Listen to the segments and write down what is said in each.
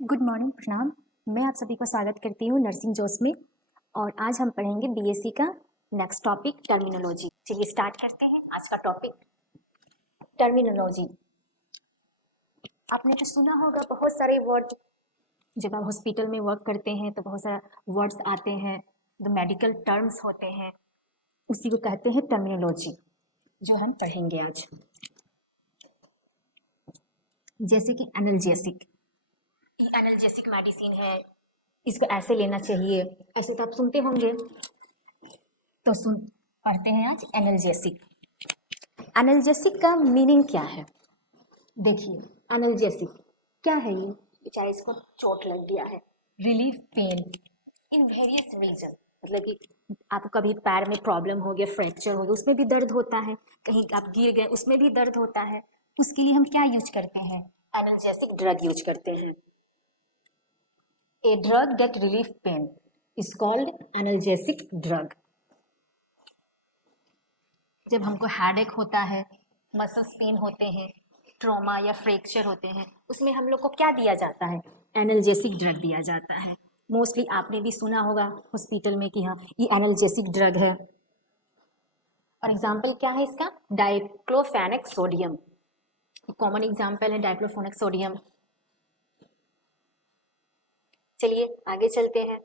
Good morning, प्रणाम। मैं आप सभी को स्वागत करती हूँ नर्सिंग जोश में। और आज हम पढ़ेंगे बीएससी का नेक्स्ट टॉपिक टर्मिनोलॉजी। चलिए स्टार्ट करते हैं आज का टॉपिक टर्मिनोलॉजी। आपने तो सुना होगा बहुत सारे वर्ड, जब आप हॉस्पिटल में वर्क करते हैं तो बहुत सारा वर्ड्स आते हैं, जो मेडिकल टर्म्स होते हैं, उसी को कहते हैं टर्मिनोलॉजी, जो हम पढ़ेंगे आज। जैसे कि एनाल्जेसिक, एनाल्जेसिक मेडिसिन है, इसको ऐसे लेना चाहिए, ऐसे तो आप सुनते होंगे। तो पढ़ते हैं आज एनाल्जेसिक। एनाल्जेसिक का मीनिंग क्या है? देखिए, एनाल्जेसिक क्या है? ये बेचारे इसको चोट लग गया है, relief pain in various region, मतलब कि आपको कभी पैर में प्रॉब्लम हो गया, फ्रैक्चर हो गया, उसमें भी दर्द होता है, कहीं आप गिर गए उसमें भी दर्द होता है, उसके लिए हम क्या यूज करते हैं? एनाल्जेसिक ड्रग यूज करते हैं। A drug that relieve pain is called analgesic drug. जब हमको हेडेक होता है, मसल्स पेन होते हैं, ट्रॉमा या फ्रैक्चर होते हैं, उसमें हम लोग को क्या दिया जाता है? एनाल्जेसिक ड्रग दिया जाता है। मोस्टली आपने भी सुना होगा हॉस्पिटल में कि हाँ ये एनाल्जेसिक ड्रग है। और एग्जाम्पल क्या है इसका? डाइक्लोफेनेक सोडियम, कॉमन एग्जाम्पल है डाइक्लोफेनेक सोडियम। चलिए आगे चलते हैं।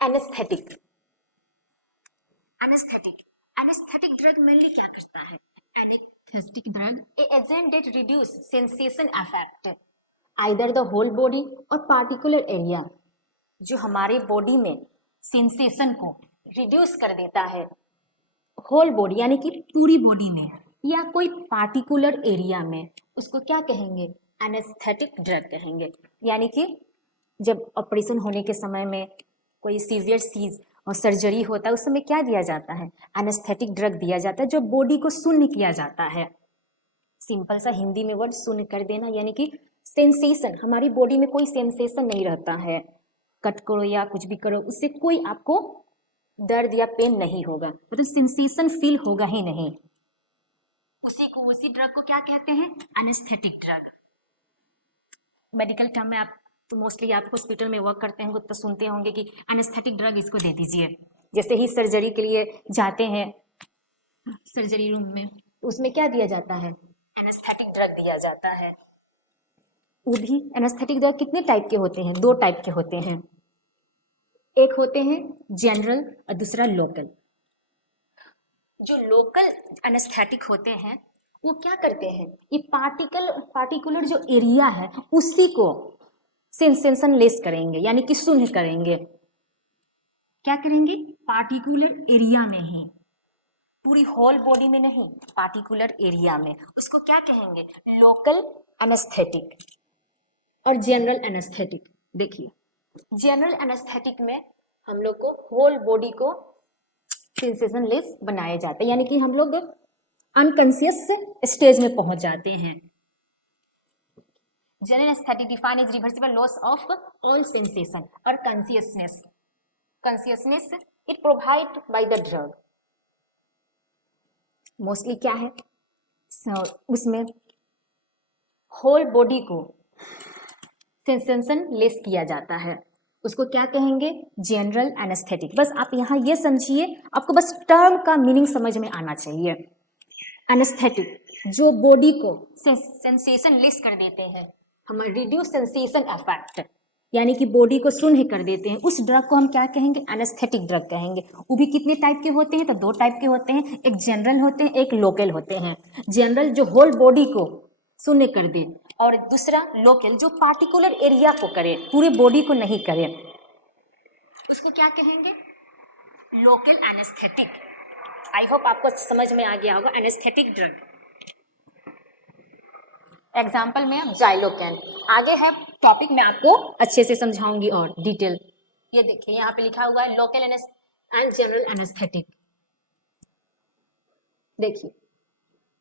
एनेस्थेटिक। एनेस्थेटिक ड्रग मेनली क्या करता है? Anaesthetic drug a agent that reduce sensation affect either the whole body और पार्टिकुलर एरिया, जो हमारे बॉडी में सेंसेशन को रिड्यूस कर देता है, होल बॉडी यानी कि पूरी बॉडी में या कोई पार्टिकुलर एरिया में, उसको क्या कहेंगे? एनेस्थेटिक ड्रग कहेंगे। यानी कि जब ऑपरेशन होने के समय में कोई सीवियर सीज और सर्जरी होता है, उस समय क्या दिया जाता है? एनेस्थेटिक ड्रग दिया जाता है, जो बॉडी को शून्य किया जाता है। सिंपल सा हिंदी में वर्ड शून्य कर देना, यानी कि सेंसेशन, हमारी बॉडी में कोई सेंसेशन नहीं रहता है, कट करो या कुछ भी करो उससे कोई आपको दर्द या पेन नहीं होगा, मतलब सेंसेशन फील होगा ही नहीं। उसी ड्रग को क्या कहते हैं? Anaesthetic drug. मेडिकल टर्म में आप तो मोस्टली आप हॉस्पिटल में वर्क करते होंगे तो सुनते होंगे कि एनेस्थेटिक ड्रग इसको दे दीजिए। जैसे ही सर्जरी के लिए जाते हैं सर्जरी रूम में, उसमें क्या दिया जाता है? एनेस्थेटिक ड्रग दिया जाता है। वो भी एनेस्थेटिक ड्रग कितने टाइप के होते हैं? 2 टाइप के होते हैं, एक होते हैं जनरल और दूसरा लोकल। जो लोकल एनेस्थेटिक होते हैं वो क्या करते हैं? ये पार्टिकुलर जो एरिया है उसी को सेंसेशन लेस करेंगे, यानी कि शून्य करेंगे। क्या करेंगे? पार्टिकुलर एरिया में ही, पूरी होल बॉडी में नहीं, पार्टिकुलर एरिया में। उसको क्या कहेंगे? लोकल एनेस्थेटिक और जनरल एनेस्थेटिक। देखिए, जनरल एनेस्थेटिक में हम लोग को होल बॉडी को सेंसेशन लेस बनाया जाता है, यानी कि हम लोग अनकॉन्शियस स्टेज में पहुंच जाते हैं। General anaesthetic defined as reversible loss of all sensation और consciousness it provide by the drug. Mostly क्या है? उसमें होल बॉडी को सेंसेशन लेस किया जाता है, उसको क्या कहेंगे? General anaesthetic. बस आप यहाँ ये समझिए, आपको बस टर्म का मीनिंग समझ में आना चाहिए। एनेस्थेटिक जो बॉडी को सेंसेशन लेस कर देते हैं, हमारे रिड्यूस सेंसेशन इफेक्ट, यानी कि बॉडी को शून्य कर देते हैं, उस ड्रग को हम क्या कहेंगे? एनेस्थेटिक ड्रग कहेंगे। वो भी कितने टाइप के होते हैं? तो 2 टाइप के होते हैं, एक जनरल होते हैं, एक लोकल होते हैं। जनरल जो होल बॉडी को शून्य कर दे, और दूसरा लोकल जो पार्टिकुलर एरिया को करे, पूरे बॉडी को नहीं करे, उसको क्या कहेंगे? Local anaesthetic. आई होप आपको समझ में आ गया होगा एनेस्थेटिक ड्रग। एग्जाम्पल में आप जाइलोकैन, आगे है टॉपिक में आपको अच्छे से समझाऊंगी और डिटेल। ये देखिए यहाँ पे लिखा हुआ है लोकल एंड जनरल एनेस्थेटिक। देखिए,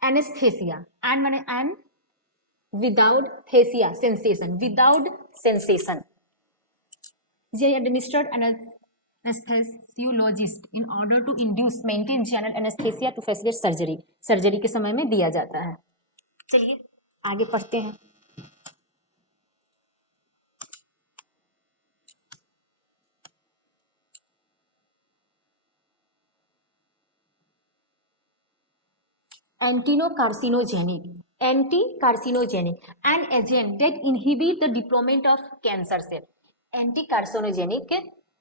एनेस्थेसिया, एंड माने and, without thesia sensation, without sensation, ये administered anaesthesiologist in order to induce maintain general anaesthesia to facilitate surgery, surgery के समय में दिया जाता है। चलिए आगे पढ़ते हैं। Anti carcinogenic an agent that inhibit the deployment of cancer cell. Anti carcinogenic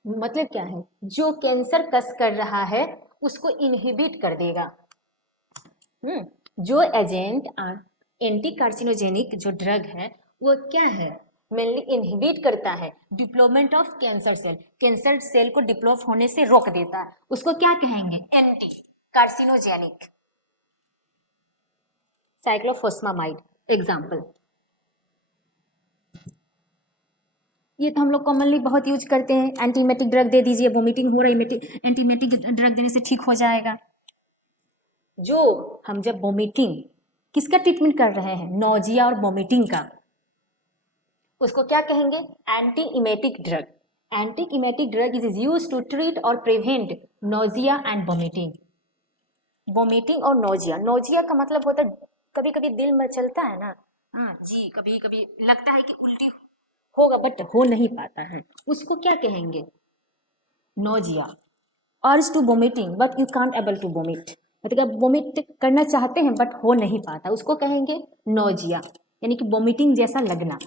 मतलब क्या है? जो कैंसर कस कर रहा है उसको इनहिबिट कर देगा। जो एजेंट एंटी कार्सिनोजेनिक जो ड्रग है वो क्या है? मेनली इनहिबिट करता है डिप्लॉयमेंट ऑफ कैंसर सेल को डिप्लॉय होने से रोक देता है, उसको क्या कहेंगे? Anti carcinogenic. साइक्लोफॉस्फामाइड एग्जाम्पल, ये तो हम लोग कॉमनली बहुत यूज करते हैं। एंटीमेटिक ड्रग दे दीजिए, वोमिटिंग हो रही, एंटीमेटिक ड्रग देने से ठीक हो जाएगा। जो हम जब वोमिटिंग किसका ट्रीटमेंट कर रहे हैं? नोजिया और वोमिटिंग का, उसको क्या कहेंगे? Anti emetic drug. Anti emetic drug is use to treat और prevent nausea and vomiting. Vomiting और नोजिया का मतलब होता है कभी कभी दिल में चलता है ना, हाँ जी, कभी कभी लगता है कि उल्टी होगा बट हो नहीं पाता है, उसको क्या कहेंगे? Nausea. Urge to vomiting but you can't able to vomit, मतलब वोमिट करना चाहते हैं बट हो नहीं पाता, उसको कहेंगे नोजिया, यानी कि वोमिटिंग जैसा लगना।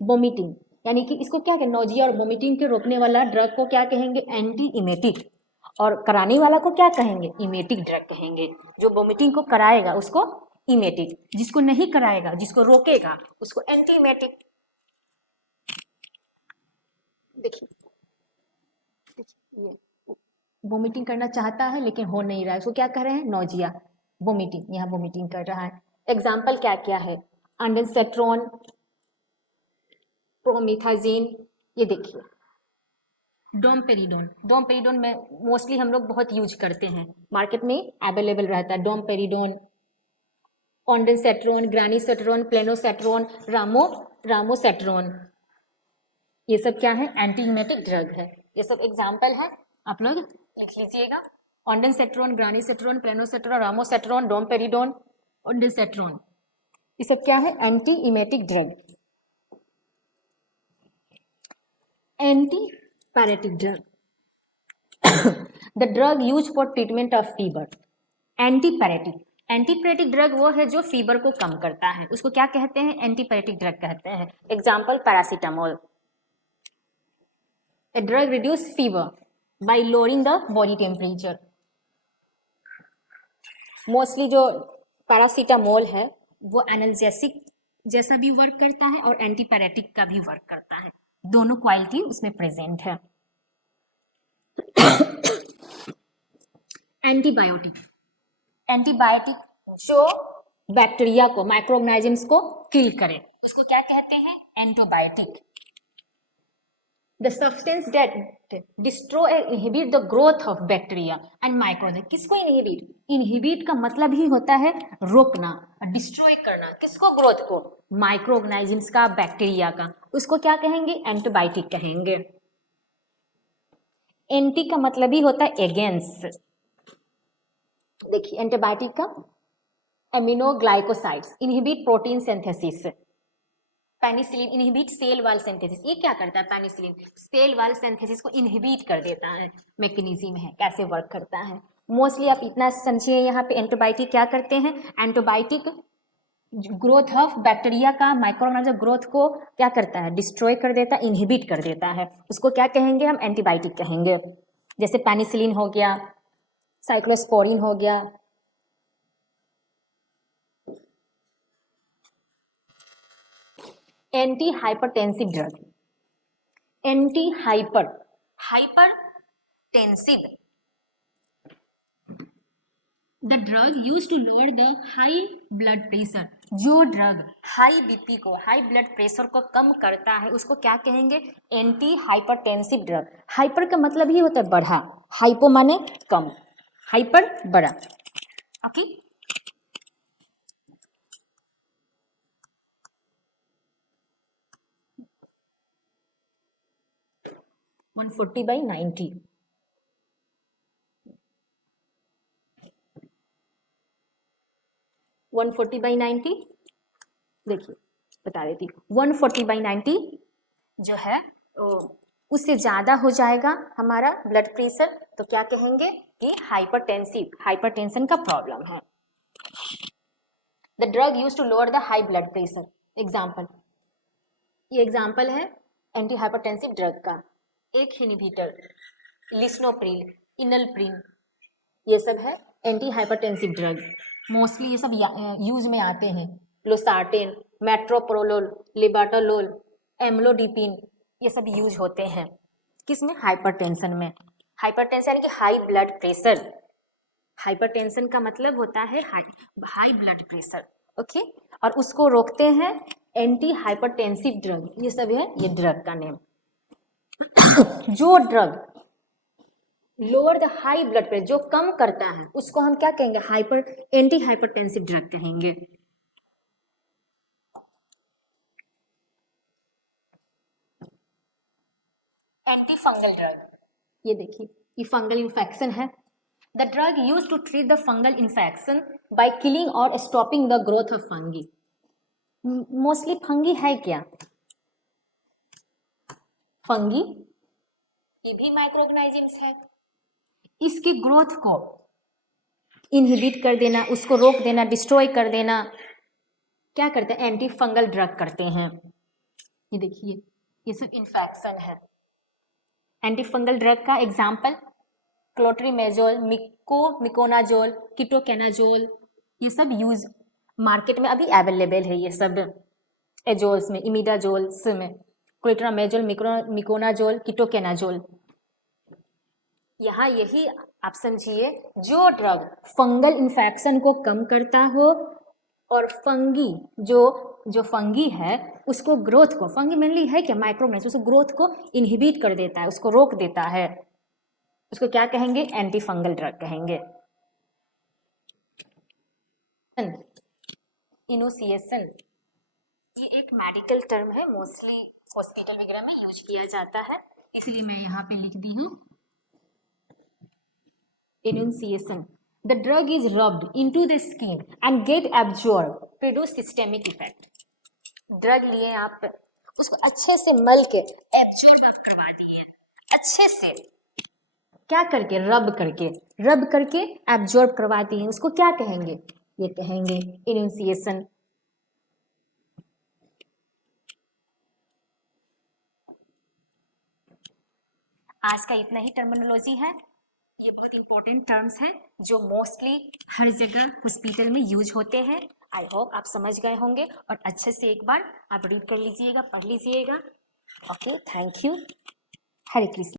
वोमिटिंग यानी कि इसको क्या कहेंगे? नोजिया और वोमिटिंग के रोकने वाला ड्रग को क्या कहेंगे? Anti emetic. और कराने वाला को क्या कहेंगे? इमेटिक ड्रग कहेंगे। जो वोमिटिंग को कराएगा उसको इमेटिक, जिसको नहीं कराएगा, जिसको रोकेगा उसको एंटी इमेटिक। देखिए ये वोमिटिंग करना चाहता है लेकिन हो नहीं रहा है, उसको क्या कह रहे हैं? नोजिया। वोमिटिंग, यहाँ वोमिटिंग कर रहा है। एग्जाम्पल क्या क्या है? अंडोसेट्रोन, प्रोमिथाजिन, ये देखिए डोमपेरिडोन में मोस्टली हम लोग बहुत यूज करते हैं, मार्केट में अवेलेबल रहता है डोमपेरिडोन, ऑन्डेसेट्रोन, ग्रानीसेट्रोन, प्लेनोसेट्रोन, रामोसेट्रोन, ये सब क्या है? एंटी इमेटिक ड्रग है। ये सब एग्जाम्पल है, आप लोग लिख लीजिएगा। ऑन्डेसेट्रोन, ग्रानीसेट्रोन, प्लेनोसेट्रोन, रामोसेट्रोन, डोमपेरिडोन, ऑन्डेसेट्रोन, ये सब क्या है? Anti emetic drug. Anti pyretic drug, the drug use for treatment of fever. Antipyretic drug वो है जो फीवर को कम करता है, उसको क्या कहते हैं? एंटीपैरेटिक ड्रग कहते हैं। Example paracetamol. A drug reduce fever by lowering the body temperature. Mostly जो पैरासीटामोल है वो एनाल्जेसिक जैसा भी वर्क करता है और एंटीपैरेटिक का भी वर्क करता है, दोनों क्वालिटी उसमें प्रेजेंट है। एंटीबायोटिक जो बैक्टीरिया को, माइक्रोऑर्गेनिजम्स को किल करे, उसको क्या कहते हैं? Antibiotic. The substance that destroy and inhibit the growth of bacteria and microorganisms. किसको inhibit? Inhibit का मतलब ही होता है रोकना, डिस्ट्रॉय करना। किसको? ग्रोथ को, माइक्रोऑर्गेनिजम्स का, बैक्टीरिया का, उसको क्या कहेंगे? एंटीबायोटिक कहेंगे। एंटी का मतलब ही होता है अगेंस्ट। देखिए एंटीबायोटिक का aminoglycosides inhibit protein synthesis. Penicillin inhibit cell wall synthesis. ये क्या करता है? पेनिसिलिन सेल वाल सिंथेसिस को इनहिबिट कर देता है। मैकेनिज्म है कैसे वर्क करता है। मोस्टली आप इतना समझिए, यहाँ पे एंटीबायोटिक क्या करते हैं? एंटीबायोटिक ग्रोथ ऑफ बैक्टीरिया का, माइक्रोऑर्गेनिज्म ग्रोथ को क्या करता है? डिस्ट्रॉय कर देता है, इनहिबिट कर देता है, उसको क्या कहेंगे हम? एंटीबायोटिक कहेंगे। जैसे पेनिसिलिन हो गया, साइक्लोस्पोरिन हो गया। Anti hypertensive drug, hypertensive, the drug use to lower the high blood pressure. जो ड्रग हाई बीपी को, हाई ब्लड प्रेशर को कम करता है उसको क्या कहेंगे? Anti hypertensive drug. हाइपर का मतलब ही होता है बढ़ा, हाइपो माने कम, हाइपर बड़ा। ओके, 140/90। 140/90 देखिए बता देती हूँ। 140/90 जो है उससे ज़्यादा हो जाएगा हमारा ब्लड प्रेशर तो क्या कहेंगे? कि हाइपरटेंशन का प्रॉब्लम है। The drug use to lower the high blood pressure. Example, ये एग्जाम्पल है एंटी हाइपरटेंसिव ड्रग का। एक इनहिबिटर, लिस्नोप्रिल, इनलप्रिन, ये सब है एंटी हाइपरटेंसिव ड्रग। मोस्टली ये सब यूज में आते हैं। लोसार्टेन, मेट्रोप्रोलोल, लिबाटोलोल, एम्लोडिपिन, ये सब यूज होते हैं किसमें? हाइपरटेंशन में। हाइपरटेंशन यानी कि हाई ब्लड प्रेशर। हाइपरटेंशन का मतलब होता है हाई ब्लड प्रेशर, ओके। और उसको रोकते हैं एंटी हाइपरटेंसिव ड्रग। ये सब है ये ड्रग का नेम। जो drug lower the high blood pressure, जो कम करता है, उसको हम क्या कहेंगे? एंटी हाइपरटेंसिव ड्रग कहेंगे। एंटी फंगल ड्रग, ये देखिए, ये फंगल इन्फेक्शन है। The drug use to treat the fungal infection by killing और stopping the growth of fungi. Mostly fungi है क्या? फंगी ये भी माइक्रो ऑर्गेनिजम्स है। इसकी ग्रोथ को इनहिबिट कर देना, उसको रोक देना, डिस्ट्रॉय कर देना, क्या करते हैं? एंटी फंगल ड्रग करते हैं। ये देखिए, ये सब इन्फेक्शन है। एंटी फंगल ड्रग का एग्जाम्पल क्लोट्रीमेजोल, मिकोनाजोल, कीटोकेनाजोल, ये सब यूज मार्केट में अभी अवेलेबल है। ये सब एजोल्स में, इमिडाजोल्स में, क्लोट्रीमेजोल, मिकोनाजोल, कीटोकेनाजोल। यहाँ यही आप समझिए, जो ड्रग फंगल इन्फेक्शन को कम करता हो और फंगी जो फंगी है उसको ग्रोथ को, फंगी मेनली है क्या? माइक्रोऑर्गेनिज्म, उसको ग्रोथ को इनहिबिट कर देता है, उसको रोक देता है, उसको क्या कहेंगे? एंटी फंगल ड्रग कहेंगे। इनोसिएशन, ये एक मेडिकल टर्म है, मोस्टली हॉस्पिटल वगैरह में यूज किया जाता है, इसलिए मैं यहाँ पे लिख दी हूँ enunciation. The drug is rubbed into the skin and get absorbed, produce systemic effect. Drug लिए आप, उसको अच्छे से मल के एब्जॉर्ब आप करवा दिए, अच्छे से क्या करके? रब करके एब्जॉर्ब करवा दिए, उसको क्या कहेंगे? ये कहेंगे इनुंसिएशन। आज का इतना ही टर्मिनोलॉजी है, ये बहुत इंपॉर्टेंट टर्म्स हैं जो मोस्टली हर जगह हॉस्पिटल में यूज होते हैं। आई होप आप समझ गए होंगे और अच्छे से एक बार आप रीड कर लीजिएगा, पढ़ लीजिएगा। Okay, thank you. Hare Krishna.